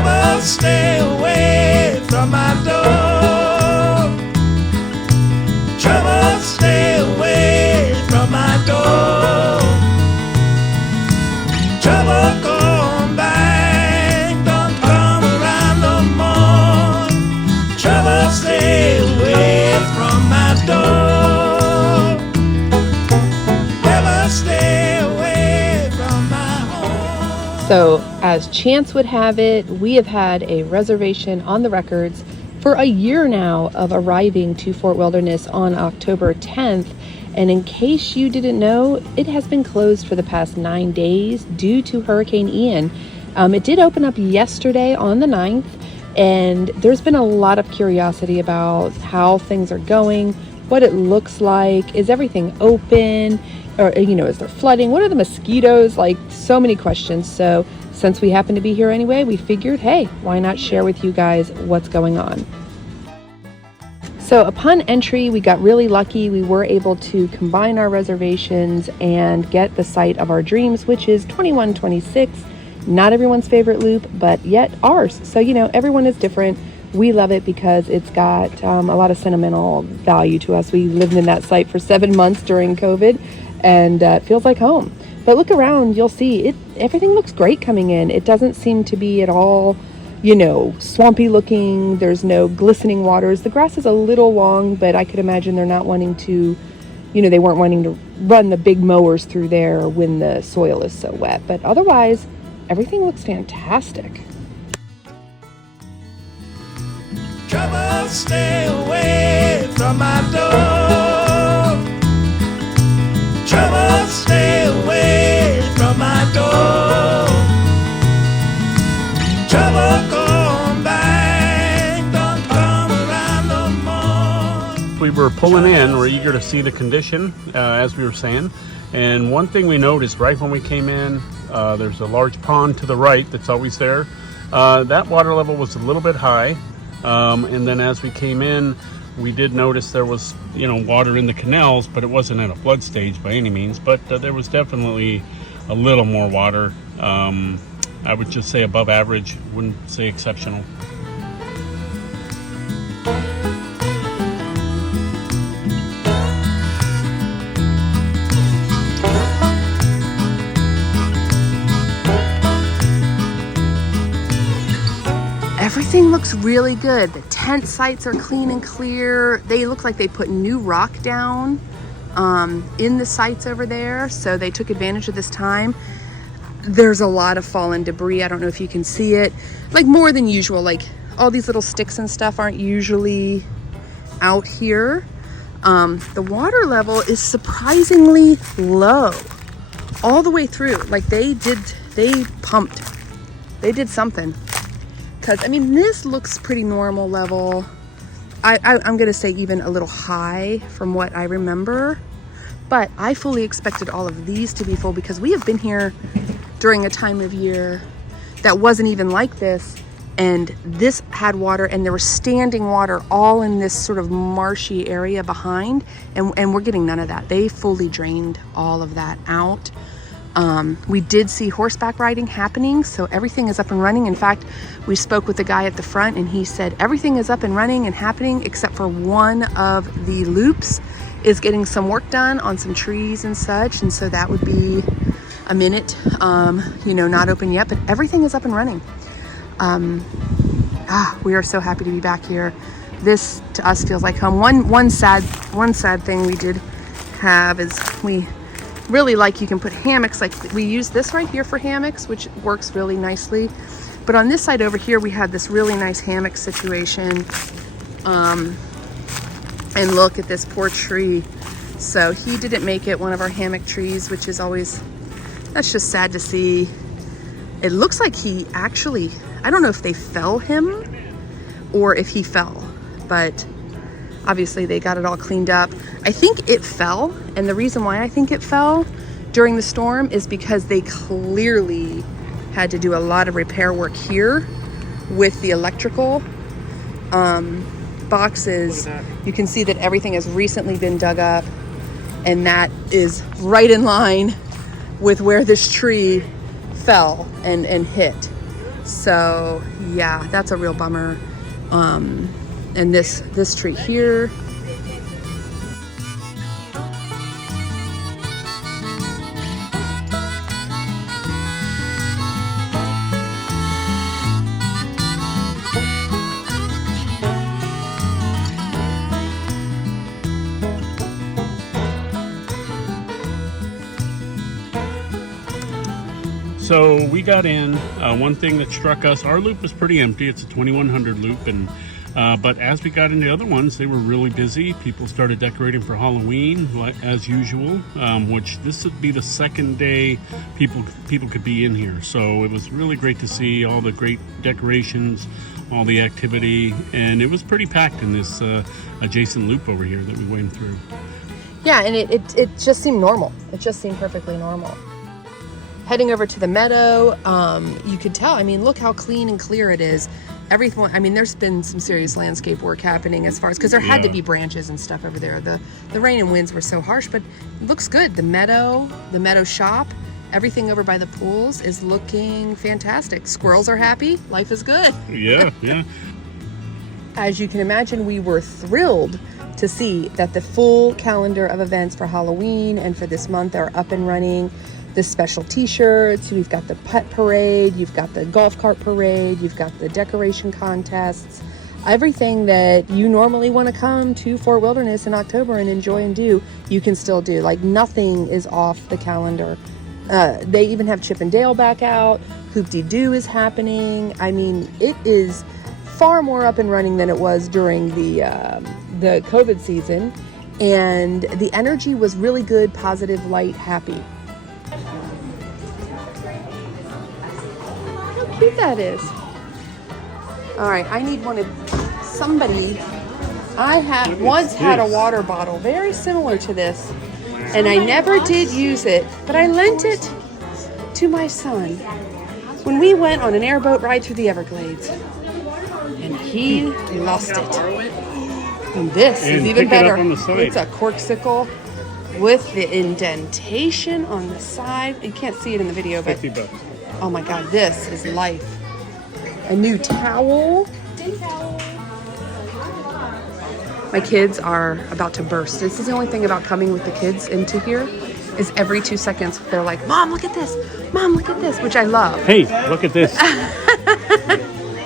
Trouble, stay away from my door. Trouble, stay away from my door. Trouble, come back, don't come around no more. Trouble, stay away from my door. Never stay away from my home. So, as chance would have it, we have had a reservation on the records for a year now of arriving to Fort Wilderness on October 10th. And in case you didn't know, it has been closed for the past 9 days due to Hurricane Ian. It did open up yesterday on the 9th, and there's been a lot of curiosity about how things are going, what it looks like, is everything open, or, is there flooding? What are the mosquitoes? Like, so many questions. So since we happen to be here anyway, we figured, hey, why not share with you guys what's going on? So upon entry, we got really lucky. We were able to combine our reservations and get the site of our dreams, which is 2126. Not everyone's favorite loop, but yet ours. So, everyone is different. We love it because it's got a lot of sentimental value to us. We lived in that site for 7 months during COVID, and it feels like home. But look around, you'll see everything looks great coming in. It doesn't seem to be at all swampy looking. There's no glistening waters. The grass is a little long, but I could imagine they're not wanting to, they weren't wanting to run the big mowers through there when the soil is so wet. But otherwise, everything looks fantastic. Trouble, stay away from my door. Trouble, stay away from my door. Trouble, come back, don't come around no more. We were pulling in, we're eager to see the condition, as we were saying. And one thing we noticed right when we came in, there's a large pond to the right that's always there. That water level was a little bit high. And then as we came in, we did notice there was, water in the canals, but it wasn't at a flood stage by any means. But there was definitely a little more water. I would just say above average, wouldn't say exceptional. Everything looks really good. The tent sites are clean and clear. They look like they put new rock down in the sites over there, so they took advantage of this time. There's a lot of fallen debris. I don't know if you can see it, like more than usual. Like all these little sticks and stuff aren't usually out here. The water level is surprisingly low all the way through. Like they pumped, they did something. Because this looks pretty normal level. I'm gonna say even a little high from what I remember, but I fully expected all of these to be full because we have been here during a time of year that wasn't even like this, and this had water, and there was standing water all in this sort of marshy area behind, and we're getting none of that. They fully drained all of that out. We did see horseback riding happening, so everything is up and running. In fact, we spoke with the guy at the front, and he said everything is up and running and happening except for one of the loops is getting some work done on some trees and such, and so that would be a minute, not open yet, but everything is up and running. We are so happy to be back here. This to us feels like home. One sad thing we did have is we really like, you can put hammocks, like we use this right here for hammocks, which works really nicely. But on this side over here, we had this really nice hammock situation. And look at this poor tree. So he didn't make it one of our hammock trees, which is always, that's just sad to see. It looks like he actually, I don't know if they fell him or if he fell, but obviously they got it all cleaned up. I think it fell, and the reason why I think it fell during the storm is because they clearly had to do a lot of repair work here with the electrical boxes. You can see that everything has recently been dug up, and that is right in line with where this tree fell and hit. So yeah, that's a real bummer. And this tree here. So we got in. One thing that struck us, our loop was pretty empty. It's a 2100 loop, and but as we got into the other ones, they were really busy. People started decorating for Halloween, as usual. Which this would be the second day people could be in here. So it was really great to see all the great decorations, all the activity, and it was pretty packed in this adjacent loop over here that we went through. Yeah, and it just seemed normal. It just seemed perfectly normal. Heading over to the meadow, you could tell, I mean, look how clean and clear it is. Everything, I mean, there's been some serious landscape work happening as far as, because there had to be branches and stuff over there. The rain and winds were so harsh, but it looks good. The meadow shop, everything over by the pools is looking fantastic. Squirrels are happy. Life is good. Yeah. As you can imagine, we were thrilled to see that the full calendar of events for Halloween and for this month are up and running. The special t-shirts, we've got the pet parade, you've got the golf cart parade, you've got the decoration contests, everything that you normally want to come to Fort Wilderness in October and enjoy and do, you can still do. Like, nothing is off the calendar. They even have Chip and Dale back out. Hoop-de-Doo is happening. I mean, it is far more up and running than it was during the COVID season, and the energy was really good, positive, light, happy. Cute that is. All right, I need somebody. I have once had a water bottle very similar to this, and I never did use it, but I lent it to my son when we went on an airboat ride through the Everglades, and he lost it. And this is even better. It's a corksicle with the indentation on the side. You can't see it in the video, but $50. oh my God, this is life. A new towel. My kids are about to burst. This is the only thing about coming with the kids into here, is every 2 seconds they're like, Mom, look at this. Mom, look at this, which I love. Hey, look at this.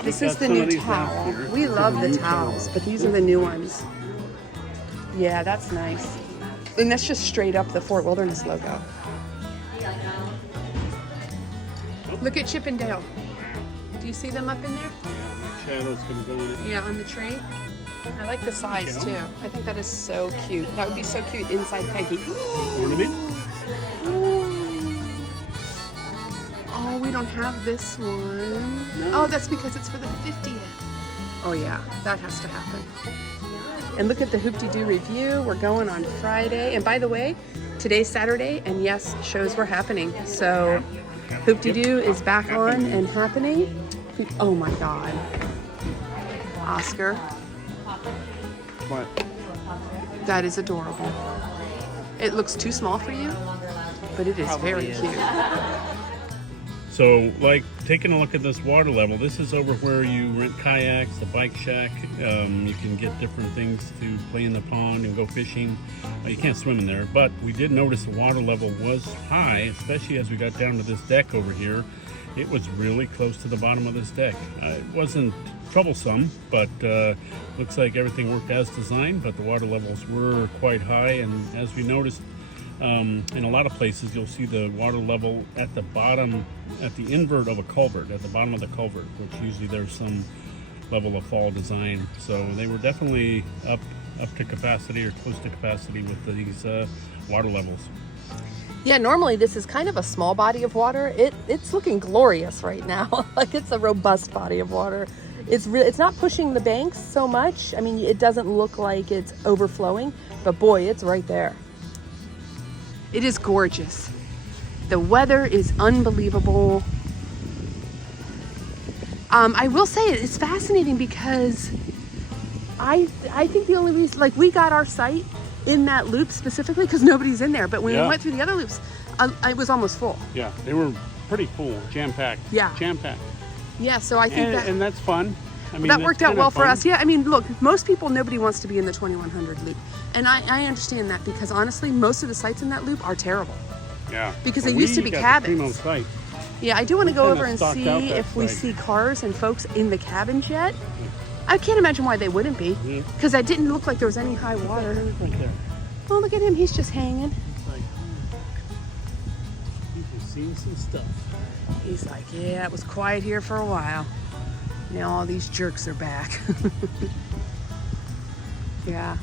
This is the new towel. We love the towels, but these are the new ones. Yeah, that's nice. And that's just straight up the Fort Wilderness logo. Look at Chip and Dale. Do you see them up in there? Shadow's gonna go in it. Yeah, on the tree. I like the size too. I think that is so cute. That would be so cute inside Peggy. Ornament? Oh, we don't have this one. No. Oh, that's because it's for the 50th. Oh yeah, that has to happen. And look at the Hoop-de-Doo review. We're going on Friday. And by the way, today's Saturday, and yes, shows were happening. So Hoop-de-Doo is back on and happening. Oh my God. Oscar. What? That is adorable. It looks too small for you, but it is very cute. So, like, taking a look at this water level, this is over where you rent kayaks, the bike shack. You can get different things to play in the pond and go fishing. You can't swim in there, but we did notice the water level was high, especially as we got down to this deck over here. It was really close to the bottom of this deck. It wasn't troublesome, but looks like everything worked as designed, but the water levels were quite high, and as we noticed, in a lot of places you'll see the water level at the bottom, at the invert of a culvert, at the bottom of the culvert, which usually there's some level of fall design. So they were definitely up to capacity or close to capacity with these water levels. Yeah, normally this is kind of a small body of water. It's looking glorious right now. Like, it's a robust body of water. It's not pushing the banks so much. I mean, it doesn't look like it's overflowing, but boy, it's right there. It is gorgeous. The weather is unbelievable. I will say it's fascinating because I think the only reason, like, we got our site in that loop specifically because nobody's in there, but when we went through the other loops, it was almost full. Yeah, they were pretty full, jam-packed. Yeah. Jam-packed. Yeah, so I think and that's fun. I mean, that worked out well for fun. us. Yeah, I mean, look, most people, nobody wants to be in the 2100 loop. And I understand that, because honestly, most of the sites in that loop are terrible. Yeah. Because Well, they used to be got the cabins. primo site. Yeah, I do want to go kinda over and stocked see out that if we site. see cars and folks in the cabins yet. I can't imagine why they wouldn't be, because that didn't look like there was any high water. Right there. Oh, look at him, he's just hanging. It's like, he's just seen some stuff. He's like, yeah, it was quiet here for a while. Now all these jerks are back. Yeah.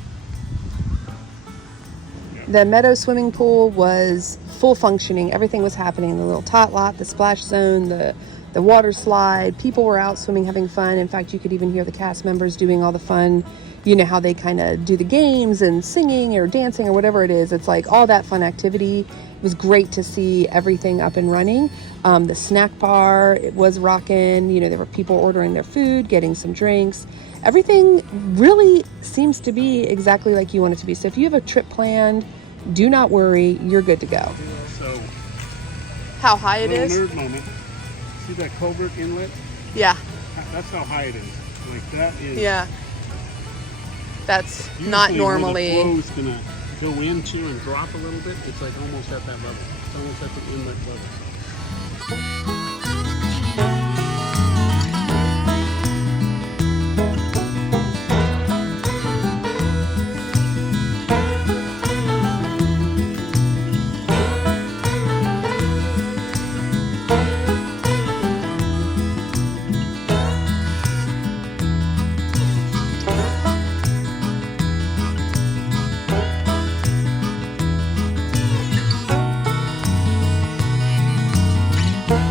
The meadow swimming pool was full functioning. Everything was happening. The little tot lot, the splash zone, the water slide. People were out swimming, having fun. In fact, you could even hear the cast members doing all the fun. You know how they kind of do the games and singing or dancing or whatever it is. It's like all that fun activity. It was great to see everything up and running. The snack bar, it was rocking. You know, there were people ordering their food, getting some drinks. Everything really seems to be exactly like you want it to be. So if you have a trip planned, do not worry, you're good to go. So, How high it little is? nerd moment. See that culvert inlet? Yeah, That's how high it is. Like that is. yeah. That's Usually not where normally. the flow's gonna go into and drop a little bit. It's like almost at that level. It's almost at the inlet level.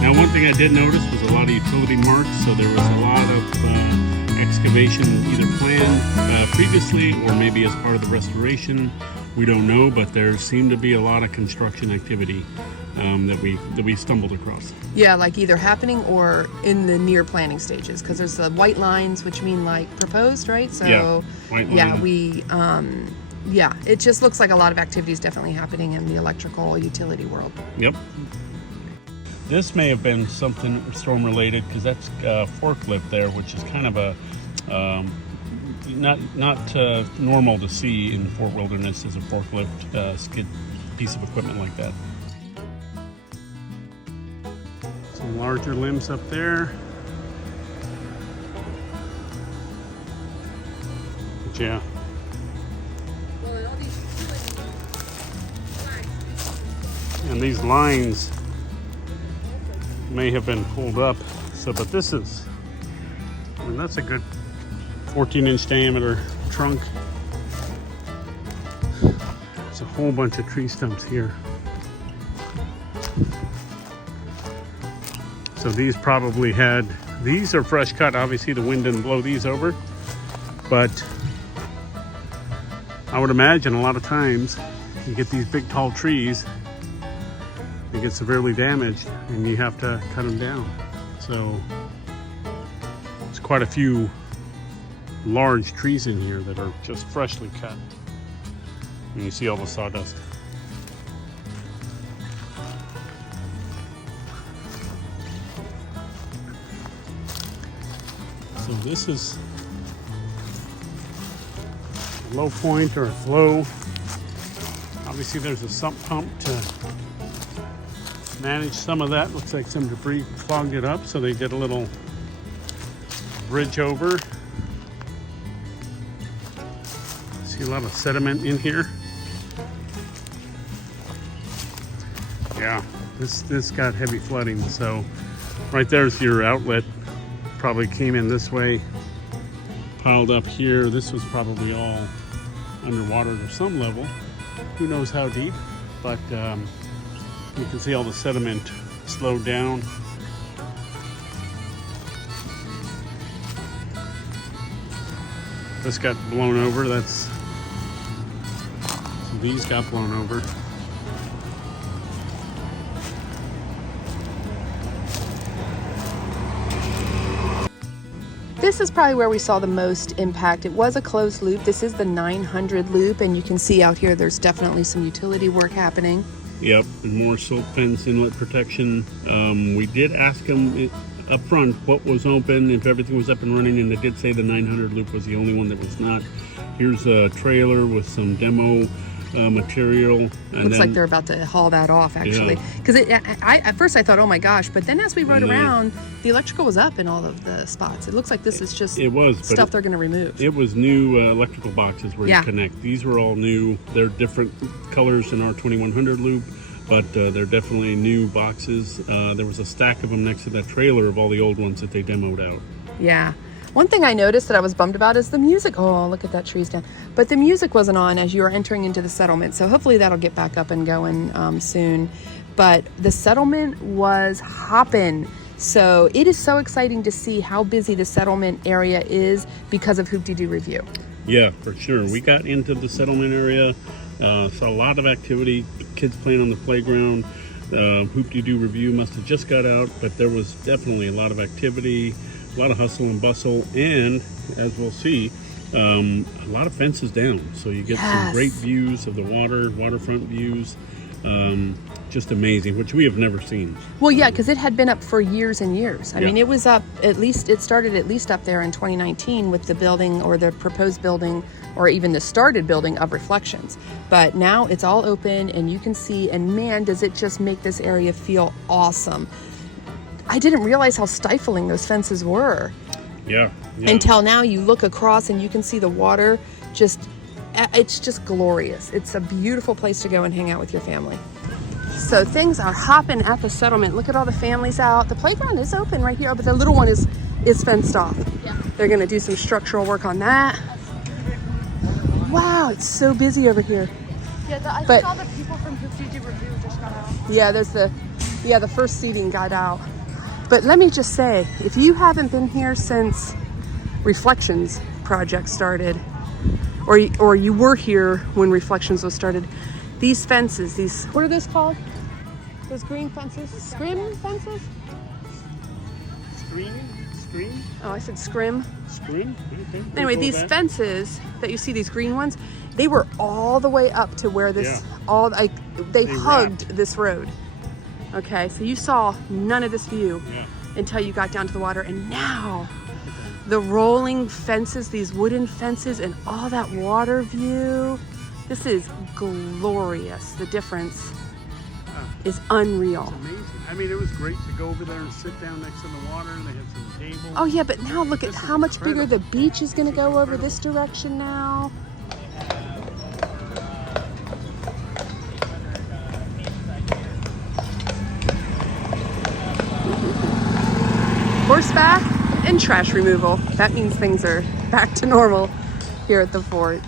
Now, one thing I did notice was a lot of utility marks, so there was a lot of excavation either planned previously or maybe as part of the restoration. We don't know, but there seemed to be a lot of construction activity that we stumbled across. Yeah, like either happening or in the near planning stages, because there's the white lines, which mean like proposed, right? So Yeah, white line. yeah, it just looks like a lot of activities definitely happening in the electrical utility world. Yep. This may have been something storm related, because that's a forklift there, which is kind of a not normal to see in Fort Wilderness as a forklift skid piece of equipment like that. Some larger limbs up there. But yeah. And these lines may have been pulled up. So, but this is, I mean, that's a good 14-inch diameter trunk. There's a whole bunch of tree stumps here. So these probably had, these are fresh cut. Obviously the wind didn't blow these over, but I would imagine a lot of times you get these big tall trees, they get severely damaged and you have to cut them down. So there's quite a few large trees in here that are just freshly cut. And you see all the sawdust. So this is a low point or a flow. Obviously there's a sump pump to manage some of that. Looks like some debris clogged it up, so they did a little bridge over. See a lot of sediment in here. Yeah, this got heavy flooding, so right there's your outlet. Probably came in this way, piled up here. This was probably all underwater to some level. Who knows how deep, but you can see all the sediment slowed down. This got blown over. So these got blown over. This is probably where we saw the most impact. It was a closed loop. This is the 900 loop, and you can see out here there's definitely some utility work happening. Yep, and more silt fence inlet protection. We did ask them up front what was open, if everything was up and running, and they did say the 900 loop was the only one that was not. Here's a trailer with some demo material. And Looks like they're about to haul that off, actually. Because at first I thought, oh my gosh, but then as we rode around, the electrical was up in all of the spots. It looks like this is just stuff they're going to remove. It was new electrical boxes where you connect. These were all new. They're different colors in our 2100 loop, but they're definitely new boxes. There was a stack of them next to that trailer of all the old ones that they demoed out. Yeah. One thing I noticed that I was bummed about is the music. Oh, look at that, trees down. But the music wasn't on as you were entering into the settlement. So hopefully that'll get back up and going soon. But the settlement was hopping. So it is so exciting to see how busy the settlement area is because of Hoop-Dee-Doo Review. Yeah, for sure. We got into the settlement area, saw a lot of activity, kids playing on the playground. Hoop-Dee-Doo Review must have just got out, but there was definitely a lot of activity. A lot of hustle and bustle, and as we'll see, a lot of fences down, so you get some great views of the waterfront views. Just amazing, which we have never seen. Well, yeah, because it had been up for years and years. I mean, it was up, it started at least up there in 2019 with the building, or the proposed building, or even the started building of Reflections. But now it's all open and you can see, and man, does it just make this area feel awesome. I didn't realize how stifling those fences were. Yeah. Until now, you look across and you can see the water. It's just glorious. It's a beautiful place to go and hang out with your family. So things are hopping at the settlement. Look at all the families out. The playground is open right here, but the little one is fenced off. Yeah. They're gonna do some structural work on that. Wow, it's so busy over here. Yeah, I saw the people from Hoop-Dee-Doo Review just got out. Yeah, the first seating got out. But let me just say, if you haven't been here since Reflections project started, or you were here when Reflections was started, these fences, what are those called? Those green fences? Scrim fences? Screen? Oh, I said scrim. Screen? Okay. Anyway, these fences that you see, these green ones, they were all the way up to where this, they hugged this road. Okay, so you saw none of this view until you got down to the water, and now the rolling fences, these wooden fences, and all that water view, this is glorious. The difference is unreal. It's amazing. I mean, it was great to go over there and sit down next to the water. They had some tables. Oh yeah, but now look at how much bigger the beach is going to go over this direction now. Horseback and trash removal. That means things are back to normal here at the fort.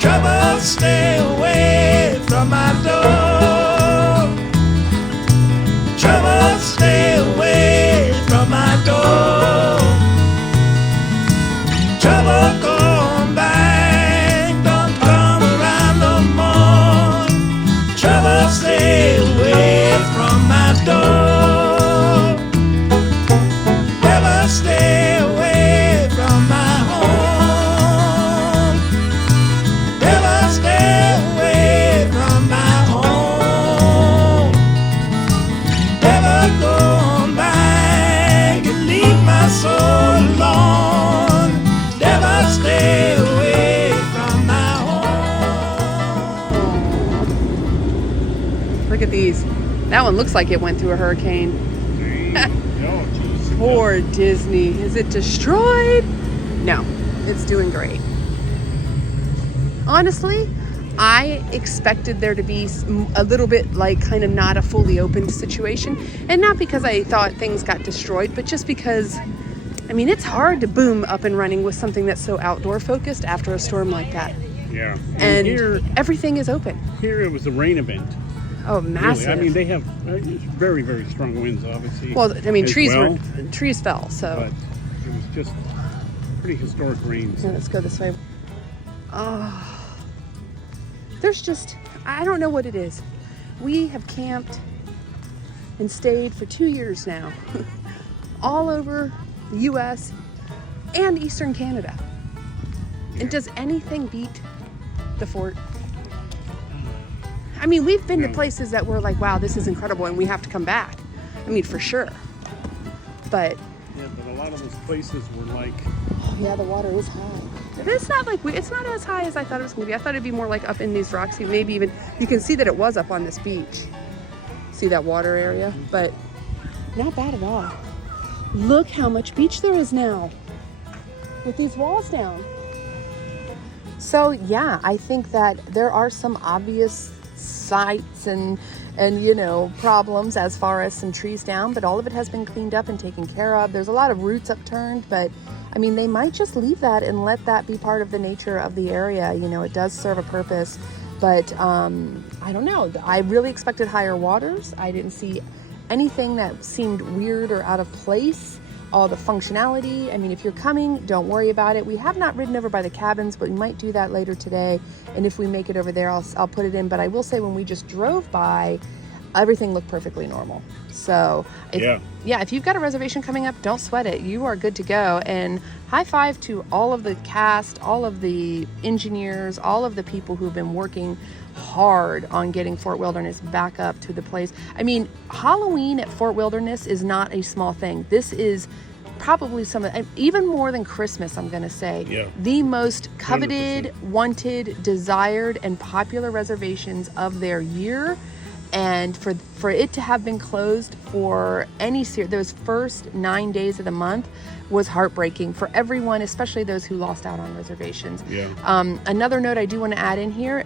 Trouble, stay away from my door. Trouble, stay away from my door. Trouble, come back, don't come around no more. Trouble, stay away from my door. Never stay away from my home. Never stay away from my home. Never go back and leave my soul alone. Never stay away from my home. Look at these. That one looks like it went through a hurricane. Poor Disney. Is it destroyed? No, it's doing great. Honestly, I expected there to be a little bit like kind of not a fully opened situation. And not because I thought things got destroyed, but just because, I mean, it's hard to boom up and running with something that's so outdoor focused after a storm like that. Yeah. And here, everything is open. Here it was a rain event. Oh, massive. Really. I mean, they have very, very strong winds, obviously. Well, I mean, trees fell, But so. it was just pretty historic rains. Yeah, let's go this way. Oh, there's just, I don't know what it is. We have camped and stayed for 2 years now, all over the U.S. and Eastern Canada. And does anything beat the fort? I mean, we've been to places that we're like, wow, this is incredible, and we have to come back. I mean, for sure. But yeah, but a lot of those places were like, oh yeah, the water is high. It's not like it's not as high as I thought it was going to be. I thought it'd be more like up in these rocks. Maybe even you can see that it was up on this beach. See that water area, but not bad at all. Look how much beach there is now with these walls down. So yeah, I think that there are some obvious sites and you know, problems as far as some trees down, but all of it has been cleaned up and taken care of. There's a lot of roots upturned, but I mean, they might just leave that and let that be part of the nature of the area. You know, it does serve a purpose, but I don't know. I really expected higher waters. I didn't see anything that seemed weird or out of place. All the functionality. I mean, if you're coming, don't worry about it. We have not ridden over by the cabins, but we might do that later today. And if we make it over there, I'll put it in. But I will say, when we just drove by, everything looked perfectly normal. So if you've got a reservation coming up, don't sweat it. You are good to go. And high five to all of the cast, all of the engineers, all of the people who've been working hard on getting Fort Wilderness back up to the place. I mean, Halloween at Fort Wilderness is not a small thing. This is probably even more than Christmas, I'm going to say, the most coveted, 100%. Wanted, desired, and popular reservations of their year. And for it to have been closed for those first 9 days of the month was heartbreaking for everyone, especially those who lost out on reservations. Another note I do want to add in here,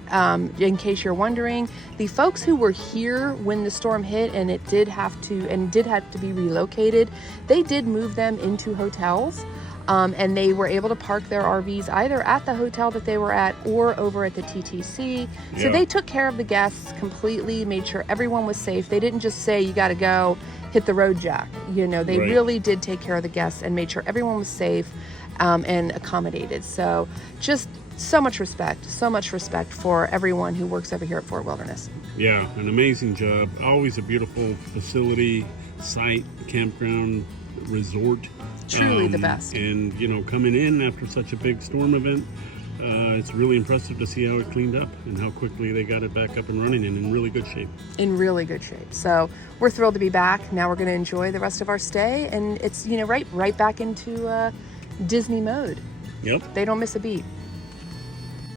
in case you're wondering, the folks who were here when the storm hit and it did have to be relocated, they did move them into hotels. And they were able to park their RVs either at the hotel that they were at or over at the TTC. So they took care of the guests completely, made sure everyone was safe. They didn't just say, you got to go hit the road, Jack. You know, they really did take care of the guests and made sure everyone was safe and accommodated. So just so much respect for everyone who works over here at Fort Wilderness. Yeah, an amazing job. Always a beautiful facility, site, campground, resort. Truly the best. And, you know, coming in after such a big storm event, it's really impressive to see how it cleaned up and how quickly they got it back up and running and in really good shape. In really good shape. So we're thrilled to be back. Now we're going to enjoy the rest of our stay. And it's, you know, right back into Disney mode. Yep. They don't miss a beat.